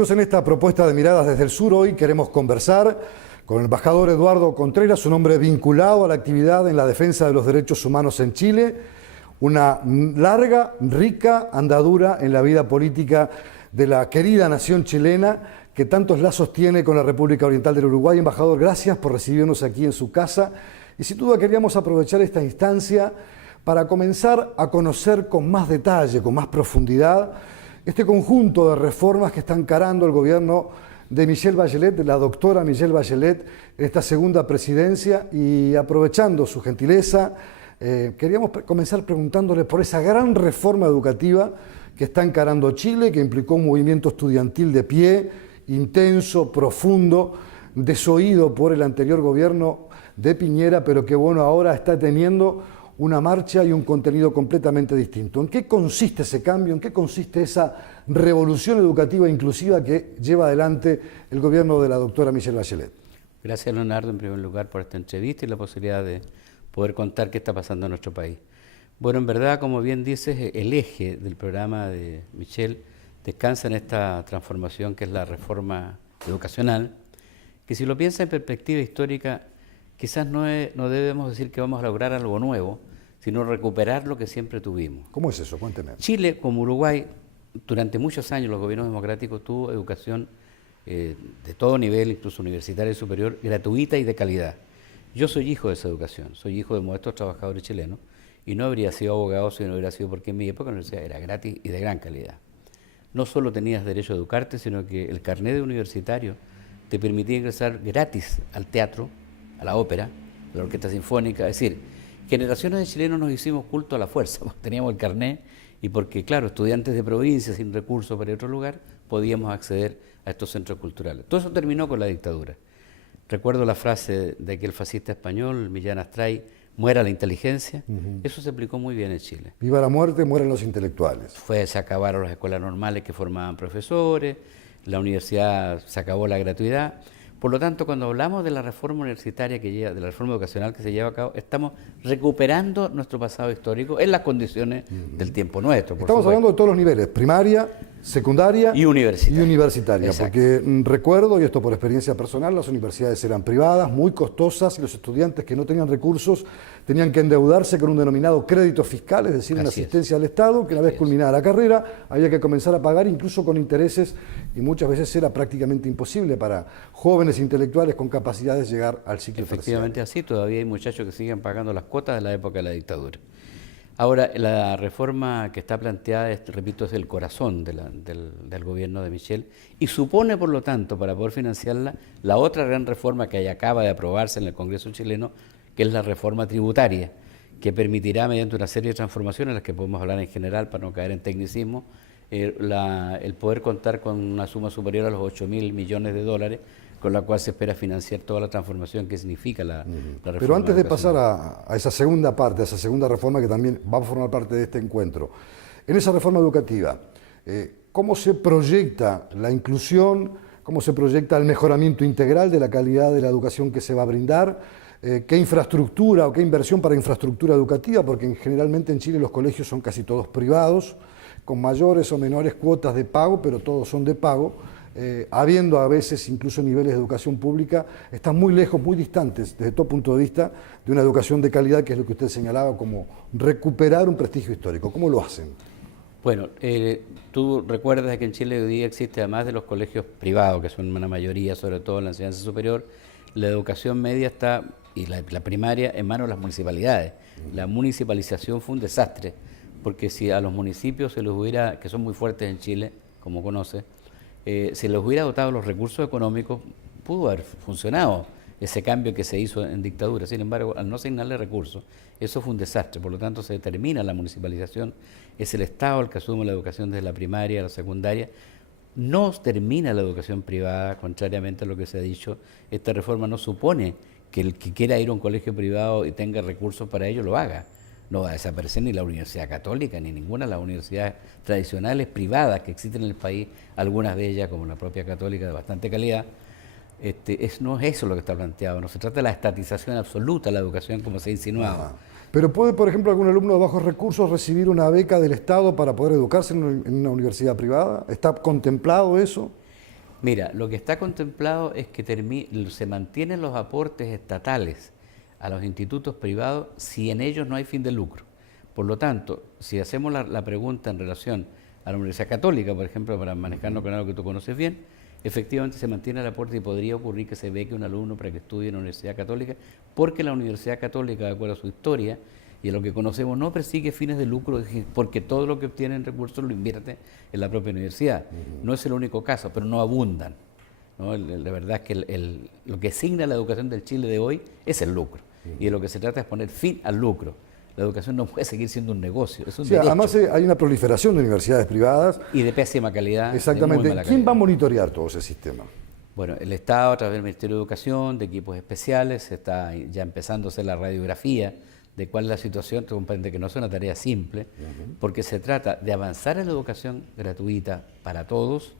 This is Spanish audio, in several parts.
Amigos, en esta propuesta de Miradas desde el Sur hoy queremos conversar con el embajador Eduardo Contreras, un hombre vinculado a la actividad en la defensa de los derechos humanos en Chile, una larga, rica andadura en la vida política de la querida nación chilena que tantos lazos tiene con la República Oriental del Uruguay. Embajador, gracias por recibirnos aquí en su casa y sin duda queríamos aprovechar esta instancia para comenzar a conocer con más detalle, con más profundidad, este conjunto de reformas que está encarando el gobierno de Michelle Bachelet, de la doctora Michelle Bachelet, en esta segunda presidencia, y aprovechando su gentileza, queríamos comenzar preguntándole por esa gran reforma educativa que está encarando Chile, que implicó un movimiento estudiantil de pie, intenso, profundo, desoído por el anterior gobierno de Piñera, pero que bueno, ahora está teniendo una marcha y un contenido completamente distinto. ¿En qué consiste ese cambio? ¿En qué consiste esa revolución educativa inclusiva que lleva adelante el gobierno de la doctora Michelle Bachelet? Gracias, Leonardo, en primer lugar, por esta entrevista y la posibilidad de poder contar qué está pasando en nuestro país. Bueno, en verdad, como bien dices, el eje del programa de Michelle descansa en esta transformación que es la reforma educacional, que si lo piensa en perspectiva histórica, quizás no debemos decir que vamos a lograr algo nuevo, sino recuperar lo que siempre tuvimos. ¿Cómo es eso? Cuénteme. Chile, como Uruguay, durante muchos años los gobiernos democráticos tuvo educación de todo nivel, incluso universitaria y superior, gratuita y de calidad. Yo soy hijo de esa educación, soy hijo de modestos trabajadores chilenos y no habría sido abogado si no hubiera sido porque en mi época la universidad era gratis y de gran calidad. No solo tenías derecho a educarte, sino que el carnet de universitario te permitía ingresar gratis al teatro, a la ópera, a la orquesta sinfónica, es decir, generaciones de chilenos nos hicimos culto a la fuerza, porque teníamos el carnet y porque, claro, estudiantes de provincia sin recursos para ir a otro lugar, podíamos acceder a estos centros culturales. Todo eso terminó con la dictadura. Recuerdo la frase de aquel fascista español, Millán Astray, muera la inteligencia. Eso se aplicó muy bien en Chile. Viva la muerte, mueran los intelectuales. Se acabaron las escuelas normales que formaban profesores, la universidad se acabó la gratuidad. Por lo tanto, cuando hablamos de la reforma universitaria de la reforma educacional que se lleva a cabo, estamos recuperando nuestro pasado histórico en las condiciones del tiempo nuestro. Estamos hablando de todos los niveles, primaria, secundaria y universitaria. Porque recuerdo, y esto por experiencia personal, las universidades eran privadas, muy costosas, y los estudiantes que no tenían recursos tenían que endeudarse con un denominado crédito fiscal, es decir, una asistencia al Estado, que una vez culminada la carrera había que comenzar a pagar incluso con intereses, y muchas veces era prácticamente imposible para jóvenes intelectuales con capacidades de llegar al ciclo terciario. Efectivamente así, todavía hay muchachos que siguen pagando las cuotas de la época de la dictadura. Ahora, la reforma que está planteada, repito, es el corazón del gobierno de Michelle y supone, por lo tanto, para poder financiarla, la otra gran reforma que acaba de aprobarse en el Congreso chileno, que es la reforma tributaria, que permitirá, mediante una serie de transformaciones, las que podemos hablar en general para no caer en tecnicismo, el poder contar con una suma superior a los 8.000 millones de dólares, con la cual se espera financiar toda la transformación que significa la reforma. Pero antes de pasar a esa segunda parte, a esa segunda reforma que también va a formar parte de este encuentro, en esa reforma educativa, ¿cómo se proyecta la inclusión, cómo se proyecta el mejoramiento integral de la calidad de la educación que se va a brindar? ¿Qué infraestructura o qué inversión para infraestructura educativa? Porque generalmente en Chile los colegios son casi todos privados, con mayores o menores cuotas de pago, pero todos son de pago. Habiendo a veces incluso niveles de educación pública, están muy lejos, muy distantes desde todo punto de vista de una educación de calidad, que es lo que usted señalaba como recuperar un prestigio histórico. ¿Cómo lo hacen? Bueno, tú recuerdas que en Chile hoy día existe, además de los colegios privados, que son una mayoría, sobre todo en la enseñanza superior, la educación media está, y la primaria, en manos de las municipalidades. La municipalización fue un desastre, porque si a los municipios se los hubiera, que son muy fuertes en Chile, como conoce, se les hubiera dotado los recursos económicos, pudo haber funcionado ese cambio que se hizo en dictadura. Sin embargo, al no asignarle recursos, eso fue un desastre. Por lo tanto, se determina la municipalización, es el Estado el que asume la educación desde la primaria a la secundaria. No termina la educación privada, contrariamente a lo que se ha dicho. Esta reforma no supone que el que quiera ir a un colegio privado y tenga recursos para ello lo haga. No va a desaparecer ni la Universidad Católica, ni ninguna de las universidades tradicionales privadas que existen en el país, algunas de ellas, como la propia Católica, de bastante calidad. No es eso lo que está planteado, no se trata de la estatización absoluta de la educación como se ha insinuado. Pero ¿puede, por ejemplo, algún alumno de bajos recursos recibir una beca del Estado para poder educarse en una universidad privada? ¿Está contemplado eso? Mira, lo que está contemplado es que se mantienen los aportes estatales a los institutos privados si en ellos no hay fin de lucro. Por lo tanto, si hacemos la pregunta en relación a la Universidad Católica, por ejemplo, para manejarnos con algo que tú conoces bien, efectivamente se mantiene el aporte y podría ocurrir que se beque un alumno para que estudie en la Universidad Católica, porque la Universidad Católica, de acuerdo a su historia y a lo que conocemos, no persigue fines de lucro, porque todo lo que obtiene en recursos lo invierte en la propia universidad. No es el único caso, pero no abundan, ¿no? La verdad es que lo que asigna la educación del Chile de hoy es el lucro, y de lo que se trata es poner fin al lucro. La educación no puede seguir siendo un negocio, es un derecho. Además hay una proliferación de universidades privadas. Y de pésima calidad. Exactamente. De muy mala ¿Quién calidad. va a monitorear todo ese sistema? Bueno, el Estado, a través del Ministerio de Educación, de equipos especiales, está ya empezando a hacer la radiografía de cuál es la situación. Te comprende que no es una tarea simple, porque se trata de avanzar en la educación gratuita para todos,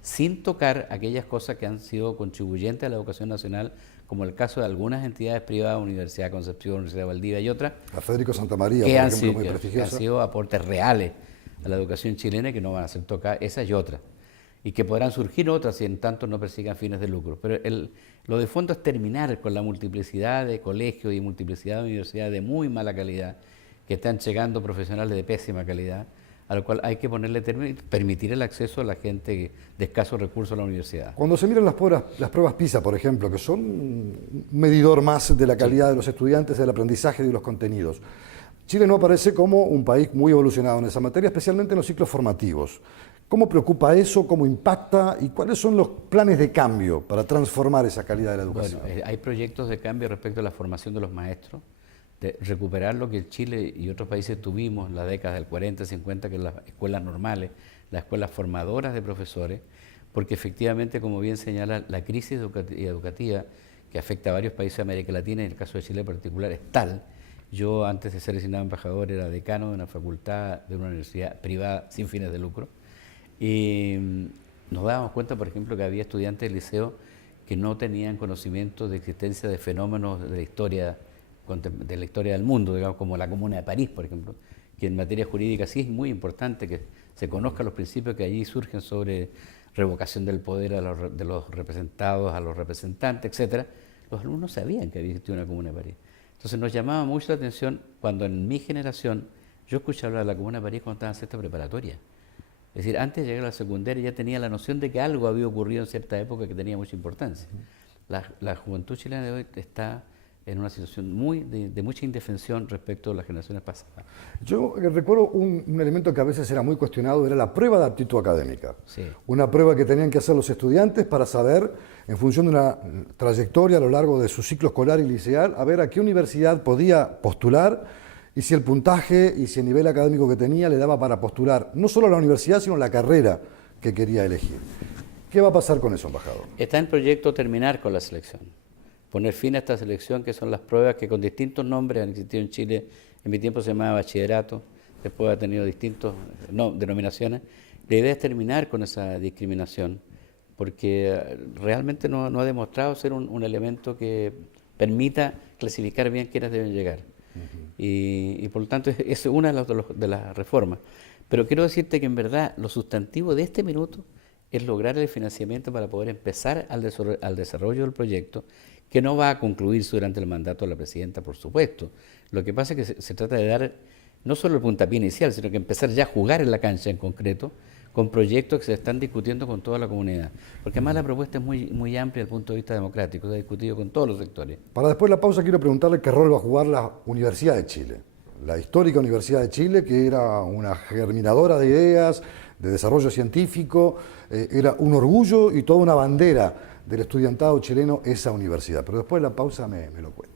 sin tocar aquellas cosas que han sido contribuyentes a la educación nacional, como el caso de algunas entidades privadas, Universidad de Concepción, Universidad de Valdivia y otras, A Federico Santamaría, que por han ejemplo, sido, muy que prestigiosa. han sido aportes reales a la educación chilena, que no van a ser tocadas, esas y otras, y que podrán surgir otras si en tanto no persigan fines de lucro. Pero lo de fondo es terminar con la multiplicidad de colegios y multiplicidad de universidades de muy mala calidad, que están llegando profesionales de pésima calidad, a lo cual hay que ponerle término y permitir el acceso a la gente de escasos recursos a la universidad. Cuando se miran las pruebas PISA, por ejemplo, que son un medidor más de la calidad de los estudiantes, del aprendizaje y de los contenidos, Chile no aparece como un país muy evolucionado en esa materia, especialmente en los ciclos formativos. ¿Cómo preocupa eso? ¿Cómo impacta? ¿Y cuáles son los planes de cambio para transformar esa calidad de la educación? Bueno, hay proyectos de cambio respecto a la formación de los maestros, de recuperar lo que Chile y otros países tuvimos en las décadas del 40, 50, que son las escuelas normales, las escuelas formadoras de profesores, porque efectivamente, como bien señala, la crisis educativa que afecta a varios países de América Latina, y en el caso de Chile en particular, es tal. Yo, antes de ser designado embajador, era decano de una facultad de una universidad privada sin fines de lucro, y nos dábamos cuenta, por ejemplo, que había estudiantes del liceo que no tenían conocimiento de existencia de fenómenos de la historia del mundo, digamos, como la Comuna de París, por ejemplo, que en materia jurídica sí es muy importante que se conozcan los principios que allí surgen sobre revocación del poder de los representados a los representantes, etcétera. Los alumnos sabían que había existido una Comuna de París. Entonces nos llamaba mucho la atención cuando en mi generación yo escuché hablar de la Comuna de París cuando estaba en sexta preparatoria. Es decir, antes de llegar a la secundaria ya tenía la noción de que algo había ocurrido en cierta época que tenía mucha importancia. La juventud chilena de hoy está en una situación de mucha indefensión respecto a las generaciones pasadas. Yo recuerdo un elemento que a veces era muy cuestionado, era la prueba de aptitud académica. Sí. Una prueba que tenían que hacer los estudiantes para saber, en función de una trayectoria a lo largo de su ciclo escolar y liceal, a ver a qué universidad podía postular y si el puntaje y si el nivel académico que tenía le daba para postular no solo a la universidad, sino a la carrera que quería elegir. ¿Qué va a pasar con eso, embajador? Está en proyecto terminar con la selección, poner fin a esta selección, que son las pruebas que con distintos nombres han existido en Chile. En mi tiempo se llamaba bachillerato, después ha tenido distintas denominaciones. La idea es terminar con esa discriminación, porque realmente no ha demostrado ser un elemento que permita clasificar bien quiénes deben llegar. Y por lo tanto es una de las reformas. Pero quiero decirte que en verdad lo sustantivo de este minuto es lograr el financiamiento para poder empezar al desarrollo del proyecto, que no va a concluirse durante el mandato de la presidenta, por supuesto. Lo que pasa es que se trata de dar no solo el puntapié inicial, sino que empezar ya a jugar en la cancha en concreto, con proyectos que se están discutiendo con toda la comunidad. Porque además la propuesta es muy amplia desde el punto de vista democrático, se ha discutido con todos los sectores. Para después de la pausa quiero preguntarle qué rol va a jugar la Universidad de Chile. La histórica Universidad de Chile, que era una germinadora de ideas, de desarrollo científico, era un orgullo y toda una bandera del estudiantado chileno esa universidad. Pero después de la pausa me lo cuenta.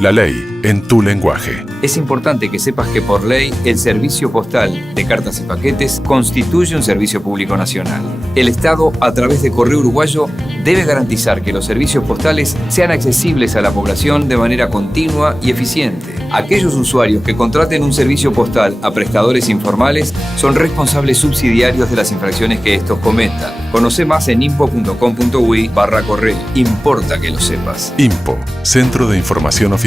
La ley en tu lenguaje. Es importante que sepas que por ley el servicio postal de cartas y paquetes constituye un servicio público nacional. El Estado, a través de Correo Uruguayo, debe garantizar que los servicios postales sean accesibles a la población de manera continua y eficiente. Aquellos usuarios que contraten un servicio postal a prestadores informales son responsables subsidiarios de las infracciones que estos cometan. Conoce más en impo.com.uy/correo. Importa que lo sepas. IMPO, Centro de Información Oficial.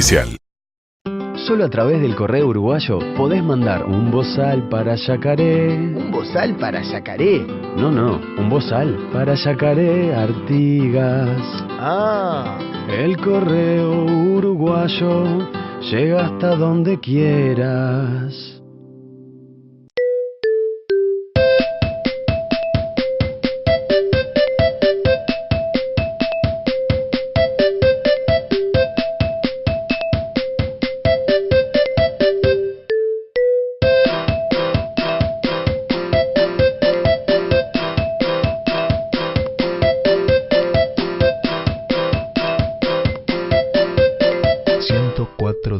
solo a través del correo uruguayo podés mandar un bozal para Yacaré. ¿Un bozal para Yacaré? No, un bozal para Yacaré Artigas. Ah. El correo uruguayo llega hasta donde quieras.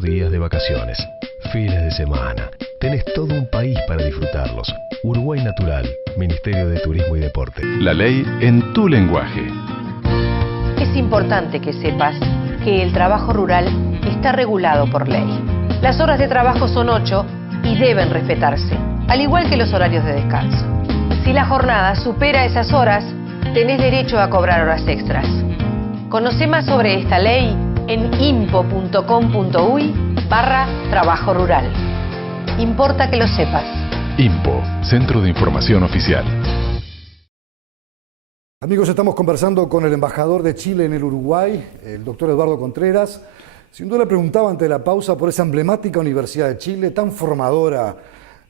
Días de vacaciones, fines de semana. Tenés todo un país para disfrutarlos. Uruguay Natural, Ministerio de Turismo y Deporte. La ley en tu lenguaje. Es importante que sepas que el trabajo rural está regulado por ley. Las horas de trabajo son 8 y deben respetarse, al igual que los horarios de descanso. Si la jornada supera esas horas, tenés derecho a cobrar horas extras. Conoce más sobre esta ley en impo.com.uy/trabajo rural. Importa que lo sepas. IMPO, Centro de Información Oficial. Amigos, estamos conversando con el embajador de Chile en el Uruguay, el doctor Eduardo Contreras. Sin duda le preguntaba ante la pausa por esa emblemática Universidad de Chile, tan formadora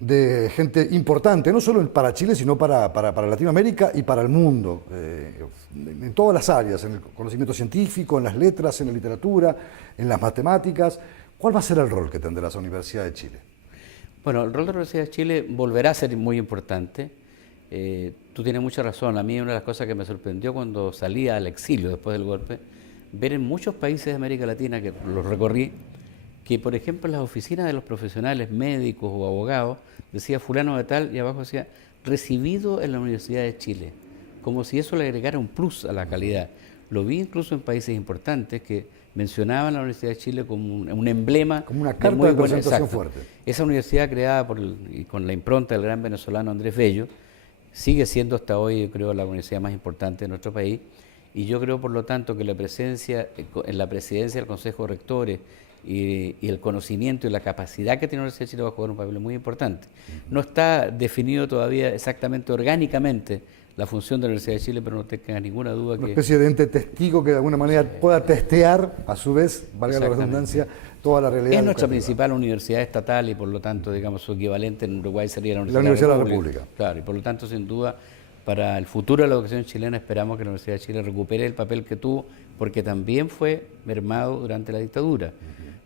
de gente importante, no solo para Chile, sino para Latinoamérica y para el mundo, en todas las áreas, en el conocimiento científico, en las letras, en la literatura, en las matemáticas. ¿Cuál va a ser el rol que tendrá esa Universidad de Chile? Bueno, el rol de la Universidad de Chile volverá a ser muy importante. Tú tienes mucha razón. A mí una de las cosas que me sorprendió cuando salí al exilio después del golpe, ver en muchos países de América Latina, que los recorrí, que por ejemplo en las oficinas de los profesionales médicos o abogados decía fulano de tal y abajo decía recibido en la Universidad de Chile, como si eso le agregara un plus a la calidad. Lo vi incluso en países importantes que mencionaban la Universidad de Chile como un emblema. Como una carta de presentación fuerte. Esa universidad creada y con la impronta del gran venezolano Andrés Bello, sigue siendo hasta hoy, yo creo, la universidad más importante de nuestro país, y yo creo, por lo tanto, que la presencia en la presidencia del Consejo de Rectores y el conocimiento y la capacidad que tiene la Universidad de Chile va a jugar un papel muy importante. No está definido todavía exactamente, orgánicamente, la función de la Universidad de Chile, pero no tenga ninguna duda que... Una especie de ente testigo que de alguna manera pueda testear, a su vez, valga la redundancia, toda la realidad. Es nuestra principal universidad estatal y por lo tanto, digamos, su equivalente en Uruguay sería la Universidad de la República. Claro, y por lo tanto, sin duda, para el futuro de la educación chilena esperamos que la Universidad de Chile recupere el papel que tuvo, porque también fue mermado durante la dictadura.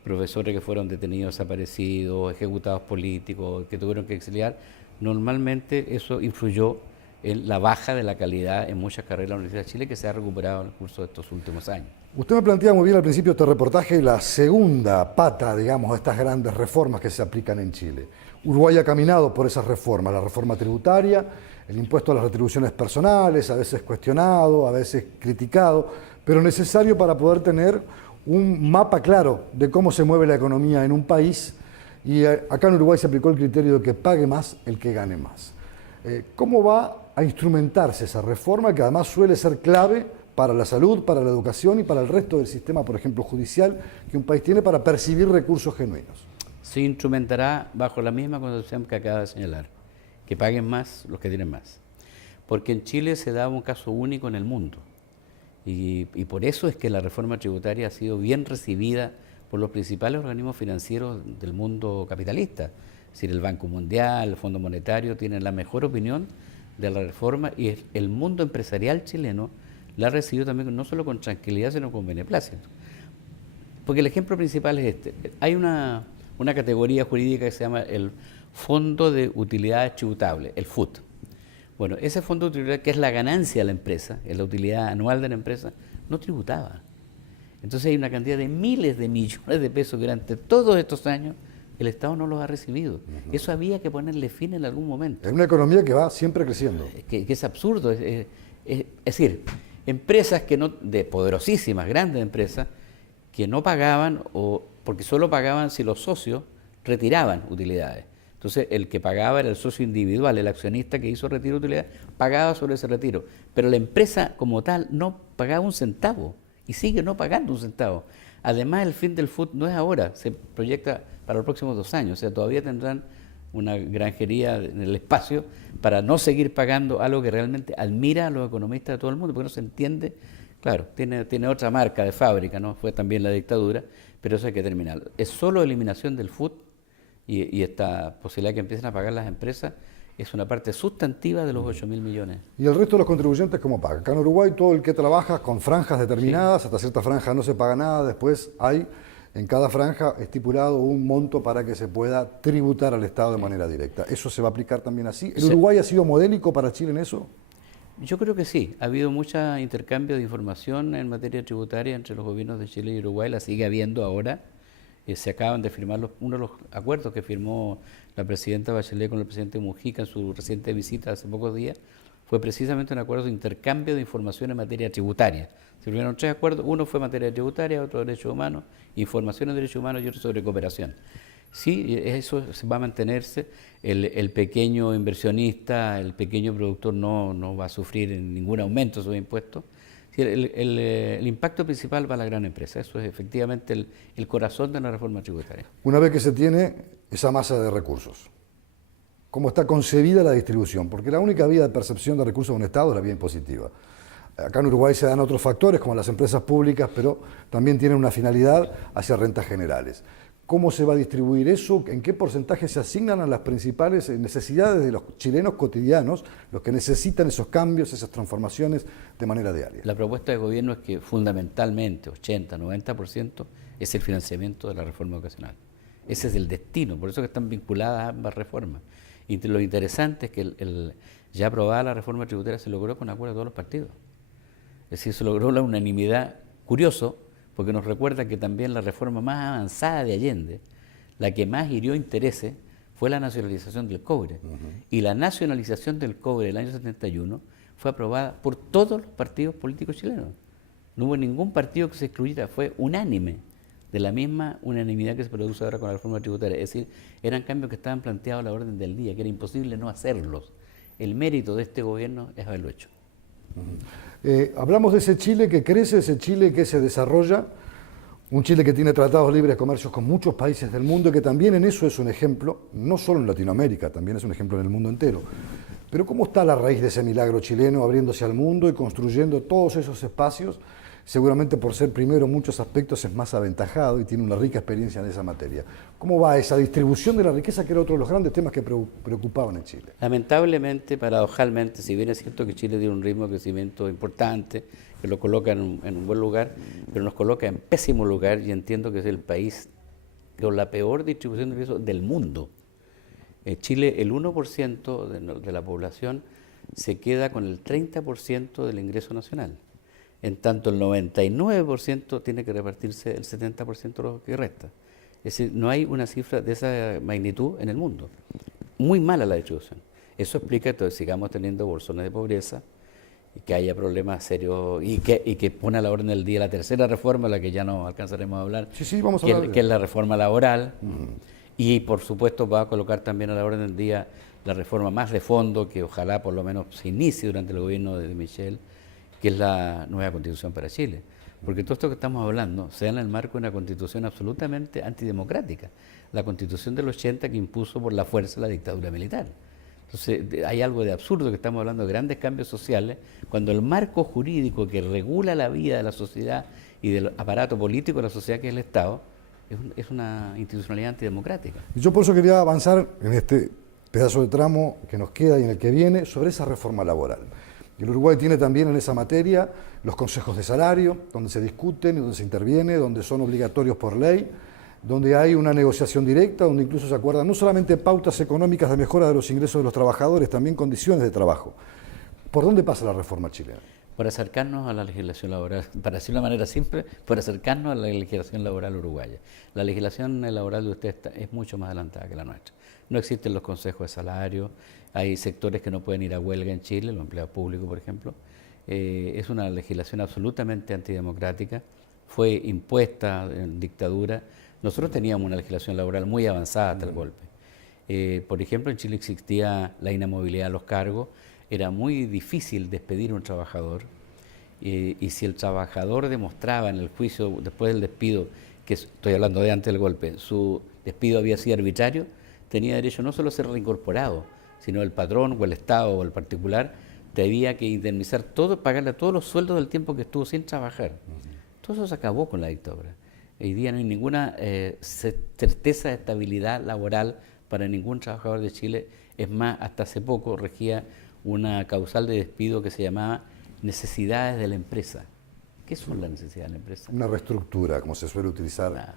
Profesores que fueron detenidos, desaparecidos, ejecutados políticos, que tuvieron que exiliar, normalmente eso influyó en la baja de la calidad en muchas carreras de la Universidad de Chile, que se ha recuperado en el curso de estos últimos años. Usted me plantea muy bien al principio de este reportaje la segunda pata, digamos, de estas grandes reformas que se aplican en Chile. Uruguay ha caminado por esas reformas, la reforma tributaria, el impuesto a las retribuciones personales, a veces cuestionado, a veces criticado, pero necesario para poder tener un mapa claro de cómo se mueve la economía en un país, y acá en Uruguay se aplicó el criterio de que pague más el que gane más. ¿Cómo va a instrumentarse esa reforma que además suele ser clave para la salud, para la educación y para el resto del sistema, por ejemplo, judicial, que un país tiene para percibir recursos genuinos? Se instrumentará bajo la misma concepción que acaba de señalar, que paguen más los que tienen más. Porque en Chile se da un caso único en el mundo. Y por eso es que la reforma tributaria ha sido bien recibida por los principales organismos financieros del mundo capitalista. Es decir, el Banco Mundial, el Fondo Monetario tienen la mejor opinión de la reforma, y el mundo empresarial chileno la ha recibido también no solo con tranquilidad, sino con beneplácito. Porque el ejemplo principal es este. Hay una categoría jurídica que se llama el Fondo de Utilidades Tributables, el FUT. Bueno, ese fondo de utilidad, que es la ganancia de la empresa, es la utilidad anual de la empresa, no tributaba. Entonces hay una cantidad de miles de millones de pesos que durante todos estos años el Estado no los ha recibido. Eso había que ponerle fin en algún momento. Es una economía que va siempre creciendo. Que es absurdo. Es decir, empresas que no, de poderosísimas, grandes empresas, que no pagaban, o porque solo pagaban si los socios retiraban utilidades. Entonces, el que pagaba era el socio individual, el accionista que hizo retiro de utilidades, pagaba sobre ese retiro. Pero la empresa como tal no pagaba un centavo y sigue no pagando un centavo. Además, el fin del FUT no es ahora, se proyecta para para los próximos 2 años. O sea, todavía tendrán una granjería en el espacio para no seguir pagando algo que realmente admira a los economistas de todo el mundo, porque no se entiende. Claro, tiene otra marca de fábrica, ¿no? Fue también la dictadura, pero eso hay que terminar. Es solo eliminación del FUT y esta posibilidad que empiecen a pagar las empresas es una parte sustantiva de los 8.000 millones. ¿Y el resto de los contribuyentes cómo paga? Acá en Uruguay todo el que trabaja con franjas determinadas, hasta cierta franja no se paga nada, después hay en cada franja estipulado un monto para que se pueda tributar al Estado de manera directa. ¿Eso se va a aplicar también así? ¿El Uruguay ha sido modélico para Chile en eso? Yo creo que sí. Ha habido mucho intercambio de información en materia tributaria entre los gobiernos de Chile y Uruguay, la sigue habiendo ahora. Se acaban de firmar uno de los acuerdos que firmó la presidenta Bachelet con el presidente Mujica en su reciente visita hace pocos días, fue precisamente un acuerdo de intercambio de información en materia tributaria. Se firmaron 3 acuerdos, uno fue en materia tributaria, otro de derechos humanos, información en derechos humanos y otro sobre cooperación. Sí, eso va a mantenerse, el pequeño inversionista, el pequeño productor no va a sufrir ningún aumento de sus impuestos. El impacto principal va a la gran empresa, eso es efectivamente el corazón de la reforma tributaria. Una vez que se tiene esa masa de recursos, ¿cómo está concebida la distribución? Porque la única vía de percepción de recursos de un Estado es la vía impositiva. Acá en Uruguay se dan otros factores como las empresas públicas, pero también tienen una finalidad hacia rentas generales. ¿Cómo se va a distribuir eso? ¿En qué porcentaje se asignan a las principales necesidades de los chilenos cotidianos, los que necesitan esos cambios, esas transformaciones de manera diaria? La propuesta de gobierno es que fundamentalmente 80-90% es el financiamiento de la reforma educacional. Ese es el destino, por eso que están vinculadas ambas reformas. Y lo interesante es que ya aprobada la reforma tributaria se logró con acuerdo de todos los partidos. Es decir, se logró la unanimidad, curioso, porque nos recuerda que también la reforma más avanzada de Allende, la que más hirió intereses, fue la nacionalización del cobre. Y la nacionalización del cobre del año 71 fue aprobada por todos los partidos políticos chilenos. No hubo ningún partido que se excluyera, fue unánime, de la misma unanimidad que se produce ahora con la reforma tributaria. Es decir, eran cambios que estaban planteados a la orden del día, que era imposible no hacerlos. El mérito de este gobierno es haberlo hecho. Hablamos de ese Chile que crece, ese Chile que se desarrolla, un Chile que tiene tratados libres de comercio con muchos países del mundo y que también en eso es un ejemplo, no solo en Latinoamérica, también es un ejemplo en el mundo entero. Pero ¿cómo está la raíz de ese milagro chileno abriéndose al mundo y construyendo todos esos espacios? Seguramente por ser primero en muchos aspectos es más aventajado y tiene una rica experiencia en esa materia. ¿Cómo va esa distribución de la riqueza que era otro de los grandes temas que preocupaban en Chile? Lamentablemente, paradojalmente, si bien es cierto que Chile tiene un ritmo de crecimiento importante, que lo coloca en un buen lugar, pero nos coloca en pésimo lugar y entiendo que es el país con la peor distribución de ingresos del mundo. Chile, el 1% de la población se queda con el 30% del ingreso nacional. En tanto el 99% tiene que repartirse el 70% de lo que resta. Es decir, no hay una cifra de esa magnitud en el mundo. Muy mala la distribución. Eso explica que sigamos teniendo bolsones de pobreza y que haya problemas serios y que pone a la orden del día la tercera reforma, la que ya no alcanzaremos a hablar, vamos a hablar que es la reforma laboral. Y por supuesto va a colocar también a la orden del día la reforma más de fondo, que ojalá por lo menos se inicie durante el gobierno de Michel, que es la nueva Constitución para Chile. Porque todo esto que estamos hablando se da en el marco de una Constitución absolutamente antidemocrática, la Constitución del 80 que impuso por la fuerza la dictadura militar. Entonces hay algo de absurdo que estamos hablando de grandes cambios sociales, cuando el marco jurídico que regula la vida de la sociedad y del aparato político de la sociedad, que es el Estado, es una institucionalidad antidemocrática. Yo por eso quería avanzar en este pedazo de tramo que nos queda y en el que viene sobre esa reforma laboral. El Uruguay tiene también en esa materia los consejos de salario, donde se discuten y donde se interviene, donde son obligatorios por ley, donde hay una negociación directa, donde incluso se acuerdan no solamente pautas económicas de mejora de los ingresos de los trabajadores, también condiciones de trabajo. ¿Por dónde pasa la reforma chilena? Por acercarnos a la legislación laboral, para decirlo de manera simple, por acercarnos a la legislación laboral uruguaya. La legislación laboral de usted es mucho más adelantada que la nuestra. No existen los consejos de salario, hay sectores que no pueden ir a huelga en Chile, los empleados públicos, por ejemplo. Es una legislación absolutamente antidemocrática, fue impuesta en dictadura. Nosotros teníamos una legislación laboral muy avanzada hasta el golpe. Por ejemplo, en Chile existía la inamovilidad de los cargos, era muy difícil despedir a un trabajador y si el trabajador demostraba en el juicio después del despido que estoy hablando de antes del golpe, su despido había sido arbitrario, tenía derecho no solo a ser reincorporado, sino el patrón o el Estado o el particular debía que indemnizar todo, pagarle todos los sueldos del tiempo que estuvo sin trabajar. Todo eso se acabó con la dictadura. Hoy día no hay ninguna certeza de estabilidad laboral para ningún trabajador de Chile. Es más, hasta hace poco regía una causal de despido que se llamaba necesidades de la empresa. ¿Qué son las necesidades de la empresa? Una reestructura, como se suele utilizar. Claro.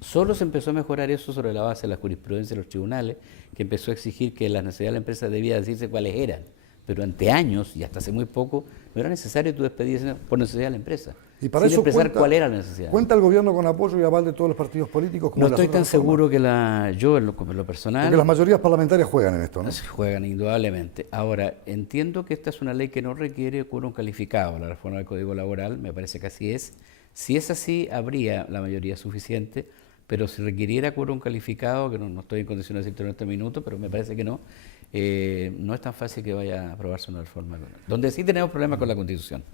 Solo se empezó a mejorar eso sobre la base de la jurisprudencia de los tribunales, que empezó a exigir que las necesidades de la empresa debía decirse cuáles eran. Pero ante años, y hasta hace muy poco, no era necesario tú despedirse por necesidad de la empresa. Y para sin eso expresar cuál era la necesidad. ¿Cuenta el gobierno con apoyo y aval de todos los partidos políticos? Como No las estoy otras tan seguro reformas? que yo en lo personal... Porque las mayorías parlamentarias juegan en esto, ¿no? Juegan indudablemente. Ahora, entiendo que esta es una ley que no requiere quórum calificado, la reforma del Código Laboral, me parece que así es. Si es así, habría la mayoría suficiente, pero si requiriera quórum calificado, que no estoy en condiciones de decirte en este minuto, pero me parece que no es tan fácil que vaya a aprobarse una reforma. Donde sí tenemos problemas con la Constitución.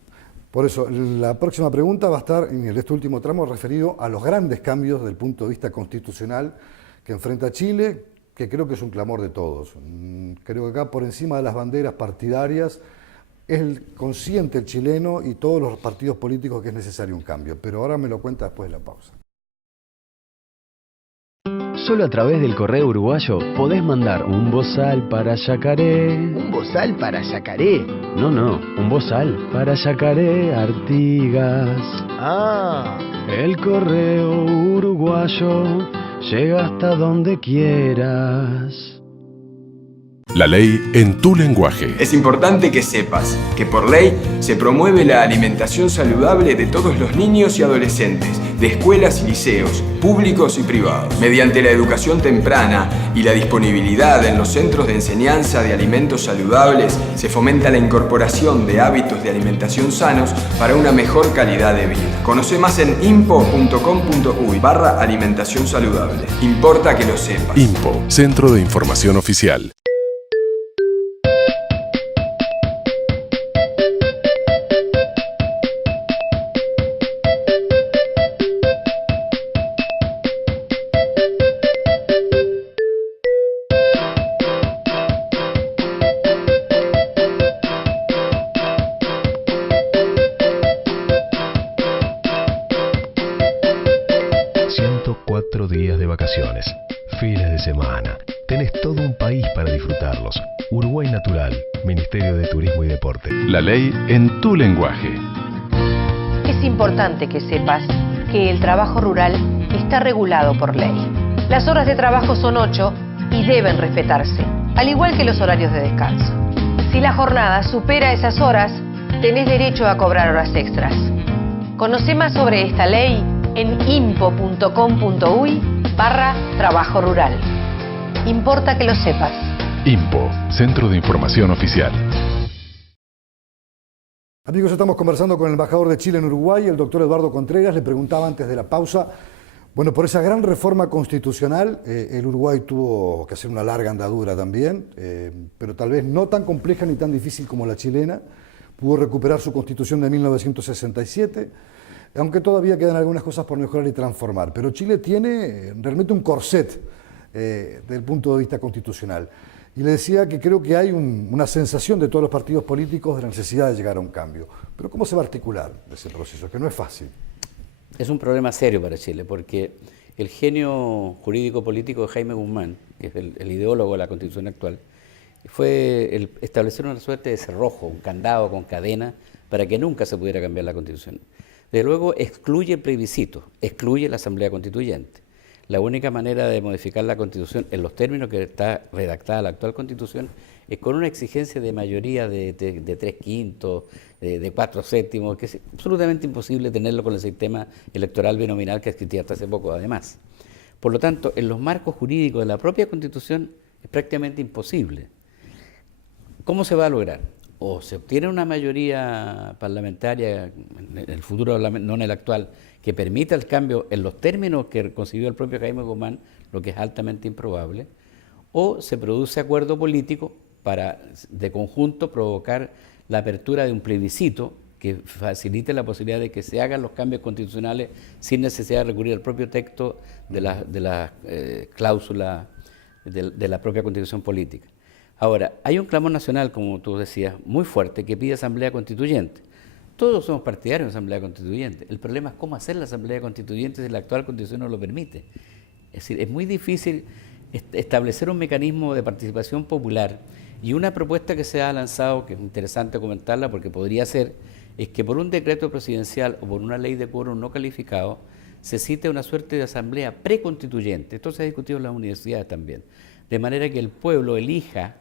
Por eso, la próxima pregunta va a estar en este último tramo referido a los grandes cambios desde el punto de vista constitucional que enfrenta Chile, que creo que es un clamor de todos. Creo que acá, por encima de las banderas partidarias, es consciente el chileno y todos los partidos políticos que es necesario un cambio. Pero ahora me lo cuenta después de la pausa. Solo a través del correo uruguayo podés mandar un bozal para Yacaré. ¿Un bozal para Yacaré? No, un bozal para Yacaré Artigas. Ah, El correo uruguayo llega hasta donde quieras. La ley en tu lenguaje. Es importante que sepas que por ley se promueve la alimentación saludable de todos los niños y adolescentes, de escuelas y liceos, públicos y privados. Mediante la educación temprana y la disponibilidad en los centros de enseñanza de alimentos saludables, se fomenta la incorporación de hábitos de alimentación sanos para una mejor calidad de vida. Conoce más en impo.com.uy/alimentación saludable. Importa que lo sepas. INPO, Centro de Información Oficial. Días de vacaciones, fines de semana. Tenés todo un país para disfrutarlos. Uruguay Natural, Ministerio de Turismo y Deporte. La ley en tu lenguaje. Es importante que sepas que el trabajo rural está regulado por ley. Las horas de trabajo son 8 y deben respetarse, al igual que los horarios de descanso. Si la jornada supera esas horas, tenés derecho a cobrar horas extras. Conoce más sobre esta ley en impo.com.uy/trabajo rural. Importa que lo sepas. INPO, Centro de Información Oficial. Amigos, estamos conversando con el embajador de Chile en Uruguay, el doctor Eduardo Contreras. Le preguntaba antes de la pausa, bueno, por esa gran reforma constitucional, el Uruguay tuvo que hacer una larga andadura también, pero tal vez no tan compleja ni tan difícil como la chilena. Pudo recuperar su constitución de 1967, aunque todavía quedan algunas cosas por mejorar y transformar. Pero Chile tiene realmente un corset desde el punto de vista constitucional. Y le decía que creo que hay una sensación de todos los partidos políticos de la necesidad de llegar a un cambio. Pero ¿cómo se va a articular ese proceso? Que no es fácil. Es un problema serio para Chile, porque el genio jurídico-político de Jaime Guzmán, que es el ideólogo de la Constitución actual, fue establecer una suerte de cerrojo, un candado con cadena, para que nunca se pudiera cambiar la Constitución. Desde luego excluye el plebiscito, excluye la Asamblea Constituyente. La única manera de modificar la Constitución en los términos que está redactada la actual Constitución es con una exigencia de mayoría de 3/5, de 4/7, que es absolutamente imposible tenerlo con el sistema electoral binominal que existía hasta hace poco además. Por lo tanto, en los marcos jurídicos de la propia Constitución es prácticamente imposible. ¿Cómo se va a lograr? O se obtiene una mayoría parlamentaria en el futuro, no en el actual, que permita el cambio en los términos que concibió el propio Jaime Guzmán, lo que es altamente improbable, o se produce acuerdo político para, de conjunto, provocar la apertura de un plebiscito que facilite la posibilidad de que se hagan los cambios constitucionales sin necesidad de recurrir al propio texto de la cláusula de la propia Constitución política. Ahora, hay un clamor nacional, como tú decías, muy fuerte, que pide asamblea constituyente. Todos somos partidarios de asamblea constituyente. El problema es cómo hacer la asamblea constituyente si la actual Constitución no lo permite. Es decir, es muy difícil establecer un mecanismo de participación popular, y una propuesta que se ha lanzado, que es interesante comentarla porque podría ser, es que por un decreto presidencial o por una ley de quórum no calificado se cite una suerte de asamblea preconstituyente. Esto se ha discutido en las universidades también, de manera que el pueblo elija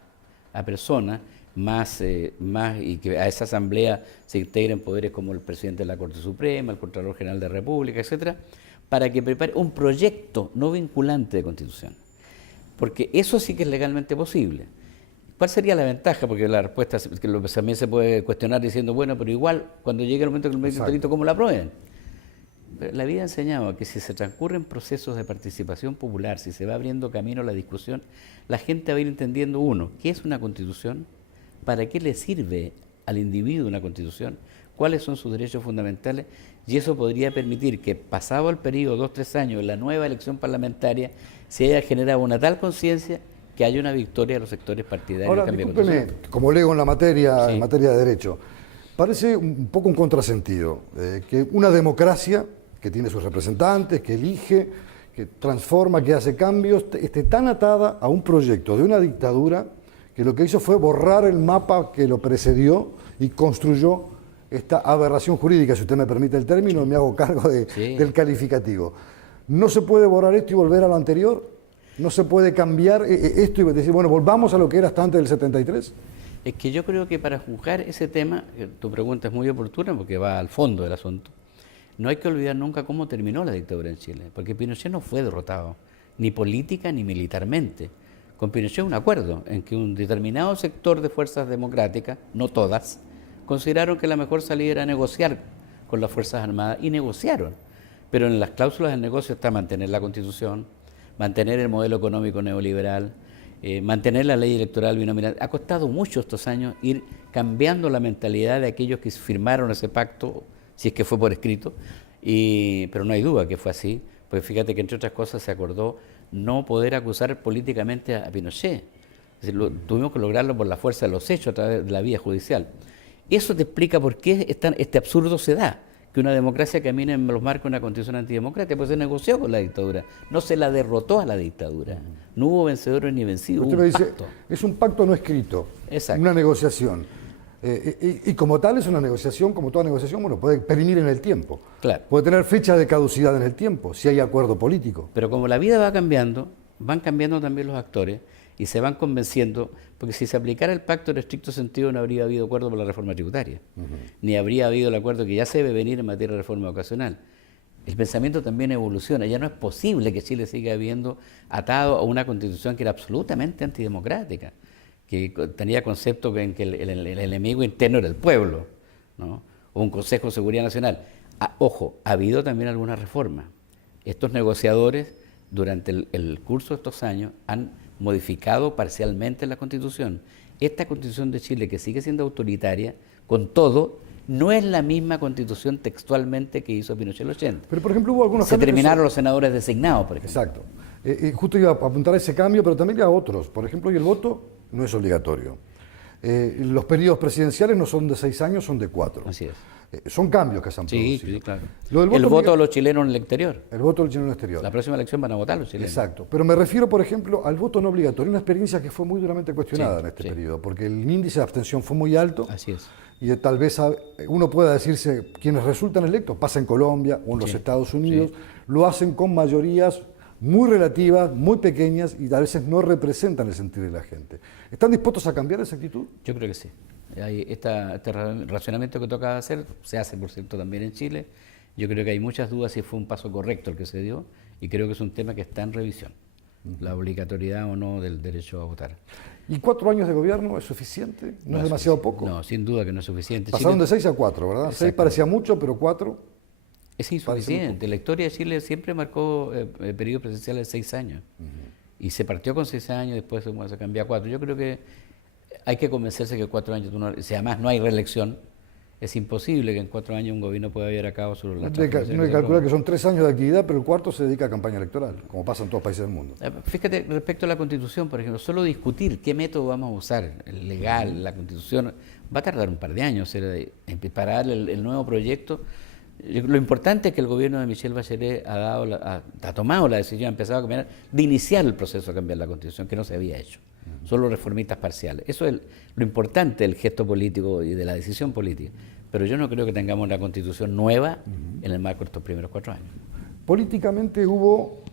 a personas más y que a esa asamblea se integren poderes como el presidente de la Corte Suprema, el Contralor General de la República, etcétera, para que prepare un proyecto no vinculante de Constitución. Porque eso sí que es legalmente posible. ¿Cuál sería la ventaja? Porque la respuesta que también se puede cuestionar diciendo, bueno, pero igual cuando llegue el momento que el medio delito, ¿cómo la aprueben? Pero la vida ha enseñado que si se transcurren procesos de participación popular, si se va abriendo camino a la discusión, la gente va a ir entendiendo, uno, ¿qué es una Constitución? ¿Para qué le sirve al individuo una Constitución? ¿Cuáles son sus derechos fundamentales? Y eso podría permitir que, pasado el periodo 2 o 3 años, la nueva elección parlamentaria, se haya generado una tal conciencia que haya una victoria de los sectores partidarios. Ahora, discúlpeme, como leo en la materia, en materia de derecho, parece un poco un contrasentido que una democracia que tiene sus representantes, que elige, que transforma, que hace cambios, esté tan atada a un proyecto de una dictadura que lo que hizo fue borrar el mapa que lo precedió y construyó esta aberración jurídica, si usted me permite el término, me hago cargo del calificativo. ¿No se puede borrar esto y volver a lo anterior? ¿No se puede cambiar esto y decir, bueno, volvamos a lo que era hasta antes del 73? Es que yo creo que para juzgar ese tema, tu pregunta es muy oportuna porque va al fondo del asunto, no hay que olvidar nunca cómo terminó la dictadura en Chile, porque Pinochet no fue derrotado, ni política ni militarmente. Con Pinochet un acuerdo en que un determinado sector de fuerzas democráticas, no todas, consideraron que la mejor salida era negociar con las Fuerzas Armadas y negociaron. Pero en las cláusulas del negocio está mantener la Constitución, mantener el modelo económico neoliberal, mantener la ley electoral binominal. Ha costado mucho estos años ir cambiando la mentalidad de aquellos que firmaron ese pacto, si es que fue por escrito, pero no hay duda que fue así, pues fíjate que entre otras cosas se acordó no poder acusar políticamente a Pinochet. Es decir, tuvimos que lograrlo por la fuerza de los hechos a través de la vía judicial. Eso te explica por qué este absurdo se da, que una democracia camine en los marcos de una constitución antidemocrática, pues se negoció con la dictadura, no se la derrotó a la dictadura, no hubo vencedores ni vencidos. Usted me dice, es un pacto no escrito, una negociación. Y como tal es una negociación, como toda negociación, bueno, puede perimir en el tiempo, claro, puede tener fecha de caducidad en el tiempo, si hay acuerdo político. Pero como la vida va cambiando, van cambiando también los actores y se van convenciendo, porque si se aplicara el pacto en estricto sentido no habría habido acuerdo por la reforma tributaria, ni habría habido el acuerdo que ya se debe venir en materia de reforma ocasional. El pensamiento también evoluciona, ya no es posible que Chile siga viviendo atado a una constitución que era absolutamente antidemocrática, que tenía conceptos en que el enemigo interno era el pueblo, ¿no? O un Consejo de Seguridad Nacional. Ojo, ha habido también algunas reformas. Estos negociadores, durante el curso de estos años, han modificado parcialmente la Constitución. Esta Constitución de Chile, que sigue siendo autoritaria, con todo, no es la misma Constitución textualmente que hizo Pinochet en el 80. Pero, por ejemplo, hubo algunos cambios. Se terminaron los senadores designados, por ejemplo. Exacto. Justo iba a apuntar a ese cambio, pero también a otros. Por ejemplo, hoy el voto no es obligatorio. Los periodos presidenciales no son de 6 años, son de 4. Así es. Son cambios que se han producido. Sí, claro. El voto de los chilenos en el exterior. El voto de los chilenos en el exterior. La próxima elección van a votar los chilenos. Exacto. Pero me refiero, por ejemplo, al voto no obligatorio, una experiencia que fue muy duramente cuestionada en este periodo, porque el índice de abstención fue muy alto. Así es. Y tal vez uno pueda decirse, quienes resultan electos, pasa en Colombia o en los Estados Unidos, lo hacen con mayorías muy relativas, muy pequeñas y a veces no representan el sentir de la gente. ¿Están dispuestos a cambiar esa actitud? Yo creo que sí. Este racionamiento que toca hacer, se hace por cierto también en Chile. Yo creo que hay muchas dudas si fue un paso correcto el que se dio y creo que es un tema que está en revisión, la obligatoriedad o no del derecho a votar. ¿Y 4 años de gobierno es suficiente? ¿No es demasiado poco? No, sin duda que no es suficiente. Pasaron de 6 a 4, ¿verdad? 6 parecía mucho, pero 4... Es insuficiente. La historia de Chile siempre marcó periodos presidenciales de 6 años. Y se partió con 6 años, después se cambió a 4. Yo creo que hay que convencerse que 4 años, si además no hay reelección, Es imposible que en 4 años un gobierno pueda llevar a cabo sobre la No hay que calcular que son 3 años de actividad, pero el cuarto se dedica a campaña electoral, como pasa en todos los países del mundo. Fíjate, respecto a la Constitución, por ejemplo, solo discutir qué método vamos a usar, el legal, la Constitución, va a tardar un par de años para dar el nuevo proyecto. Lo importante es que el gobierno de Michelle Bachelet ha tomado la decisión, ha empezado a cambiar, de iniciar el proceso de cambiar la Constitución, que no se había hecho. Solo reformistas parciales. Eso es lo importante del gesto político y de la decisión política. Pero yo no creo que tengamos una Constitución nueva en el marco de estos primeros 4 años. Políticamente hubo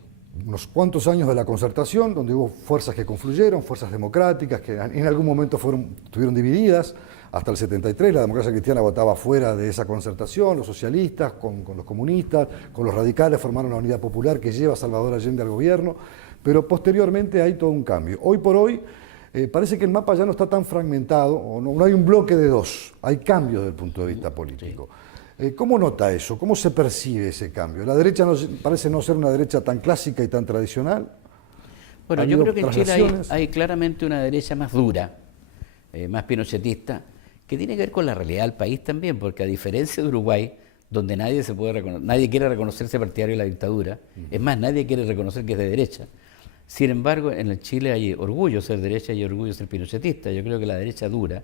unos cuantos años de la concertación, donde hubo fuerzas que confluyeron, fuerzas democráticas que en algún momento estuvieron divididas. Hasta el 73 la democracia cristiana votaba fuera de esa concertación, los socialistas con los comunistas, con los radicales formaron la Unidad Popular que lleva a Salvador Allende al gobierno, pero posteriormente hay todo un cambio. Hoy por hoy parece que el mapa ya no está tan fragmentado, o no hay un bloque de dos, hay cambios desde el punto de vista político. ¿Cómo nota eso? ¿Cómo se percibe ese cambio? ¿La derecha parece no ser una derecha tan clásica y tan tradicional? Bueno, yo creo que en Chile hay claramente una derecha más dura, más pinochetista, que tiene que ver con la realidad del país también, porque a diferencia de Uruguay, donde nadie quiere reconocerse partidario de la dictadura, es más, nadie quiere reconocer que es de derecha. Sin embargo, en el Chile hay orgullo ser derecha y orgullo ser pinochetista. Yo creo que la derecha dura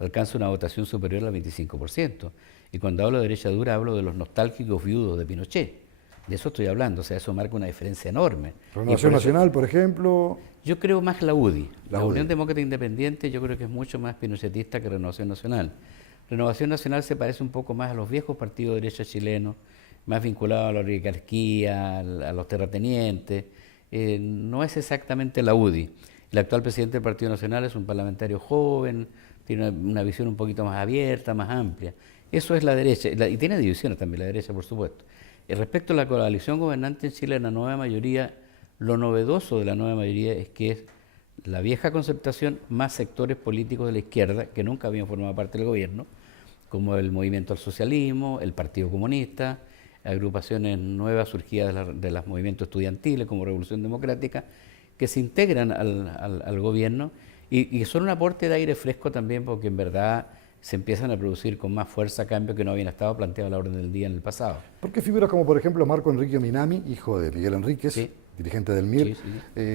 alcanza una votación superior al 25%. Y cuando hablo de derecha dura, hablo de los nostálgicos viudos de Pinochet. De eso estoy hablando, o sea, eso marca una diferencia enorme. Renovación Nacional, por ejemplo. Yo creo más la UDI. La Unión Demócrata Independiente yo creo que es mucho más pinochetista que Renovación Nacional. Renovación Nacional se parece un poco más a los viejos partidos de derecha chilenos, más vinculados a la oligarquía, a los terratenientes. No es exactamente la UDI. El actual presidente del Partido Nacional es un parlamentario joven, tiene una visión un poquito más abierta, más amplia. Eso es la derecha, y tiene divisiones también la derecha, por supuesto. Respecto a la coalición gobernante en Chile, la nueva mayoría, lo novedoso de la nueva mayoría es que es la vieja concertación más sectores políticos de la izquierda que nunca habían formado parte del gobierno, como el Movimiento al Socialismo, el Partido Comunista, agrupaciones nuevas surgidas de los movimientos estudiantiles como Revolución Democrática, que se integran al gobierno y son un aporte de aire fresco también, porque en verdad se empiezan a producir con más fuerza cambios que no habían estado planteados a la orden del día en el pasado. ¿Por qué figuras como, por ejemplo, Marco Enrique Minami, hijo de Miguel Enríquez, sí, dirigente del MIR,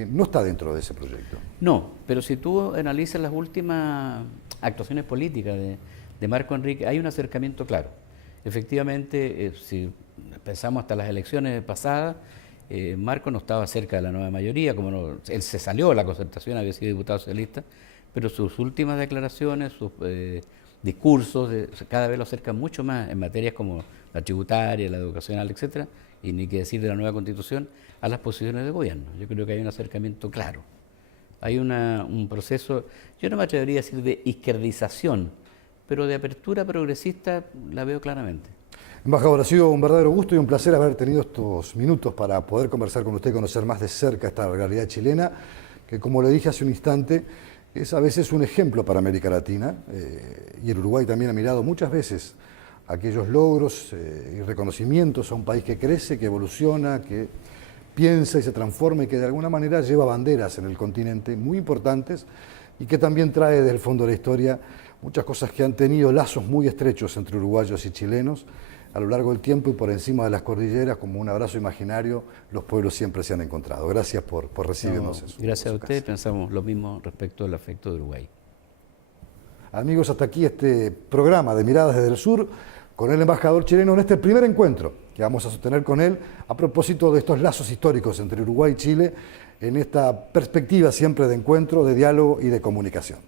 no está dentro de ese proyecto? No, pero si tú analizas las últimas actuaciones políticas de Marco Enrique, hay un acercamiento claro. Efectivamente, si pensamos hasta las elecciones pasadas, Marco no estaba cerca de la nueva mayoría, él se salió de la concertación, había sido diputado socialista, pero sus últimas declaraciones, sus discursos, cada vez lo acercan mucho más en materias como la tributaria, la educacional, etcétera, y ni qué decir de la nueva Constitución, a las posiciones de gobierno. Yo creo que hay un acercamiento claro. Hay un proceso, yo no me atrevería a decir de izquierdización, pero de apertura progresista la veo claramente. Embajador, ha sido un verdadero gusto y un placer haber tenido estos minutos para poder conversar con usted, conocer más de cerca esta realidad chilena, que como le dije hace un instante, es a veces un ejemplo para América Latina, y el Uruguay también ha mirado muchas veces aquellos logros y reconocimientos a un país que crece, que evoluciona, que piensa y se transforma y que de alguna manera lleva banderas en el continente muy importantes y que también trae desde el fondo de la historia muchas cosas que han tenido lazos muy estrechos entre uruguayos y chilenos a lo largo del tiempo y por encima de las cordilleras, como un abrazo imaginario, los pueblos siempre se han encontrado. Gracias por recibirnos. Gracias a usted, pensamos lo mismo respecto al afecto de Uruguay. Amigos, hasta aquí este programa de Miradas desde el Sur con el embajador chileno en este primer encuentro que vamos a sostener con él a propósito de estos lazos históricos entre Uruguay y Chile en esta perspectiva siempre de encuentro, de diálogo y de comunicación.